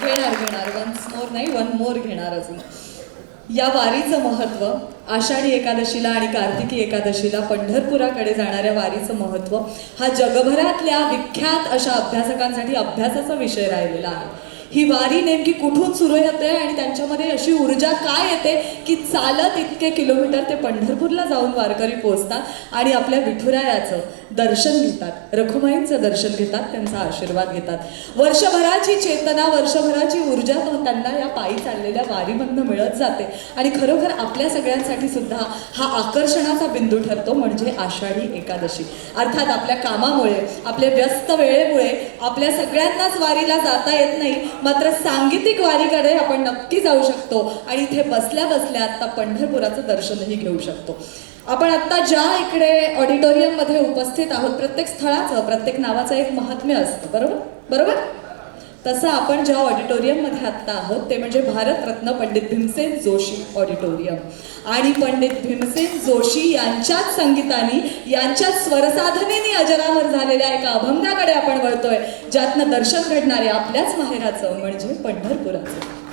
घेणार once more नाही, one more घेणार अजून. या वारीचं महत्त्व, आषाढी एकादशीला आणि कार्तिकी एकादशीला पंढरपुराकडे जाणाऱ्या वारीचं महत्त्व हा जगभरातल्या विख्यात अशा अभ्यासकांसाठी अभ्यासाचा विषय राहिलेला आहे. ही वारी नेमकी कुठून सुरू होते आणि त्यांच्यामध्ये अशी ऊर्जा काय येते की चालत इतके किलोमीटर ते पंढरपूरला जाऊन वारकरी पोहोचतात आणि आपल्या विठुरायाचं दर्शन घेतात, रखुमाईंचं दर्शन घेतात, त्यांचा आशीर्वाद घेतात. वर्षभराची चेतना, वर्षभराची ऊर्जा त्यांना या पायी चाललेल्या वारीमधनं मिळत जाते. आणि खरोखर आपल्या सगळ्यांसाठी सुद्धा हा आकर्षणाचा बिंदू ठरतो म्हणजे आषाढी एकादशी. अर्थात आपल्या कामामुळे, आपल्या व्यस्त वेळेमुळे आपल्या सगळ्यांनाच वारीला जाता येत नाही, मात्र सांगीतिक वारीकडे आपण नक्की जाऊ शकतो आणि इथे बसल्या बसल्या आत्ता पंढरपुराचं दर्शनही घेऊ शकतो. आपण आत्ता ज्या इकडे ऑडिटोरियममध्ये उपस्थित आहोत, प्रत्येक स्थळाचं, प्रत्येक नावाचं एक महात्म्य असतं, बरोबर बरोबर. तसं आपण ज्या ऑडिटोरियममध्ये आत्ता आहोत ते म्हणजे भारतरत्न पंडित भीमसेन जोशी ऑडिटोरियम. आणि पंडित भीमसेन जोशी यांच्याच संगीताने, यांच्याच स्वरसाधनेने अजरामर झालेल्या एका अभंगाकडे आपण वळतोय, ज्यातनं दर्शन घडणारे आपल्याच माहेराचं म्हणजे पंढरपुराचं.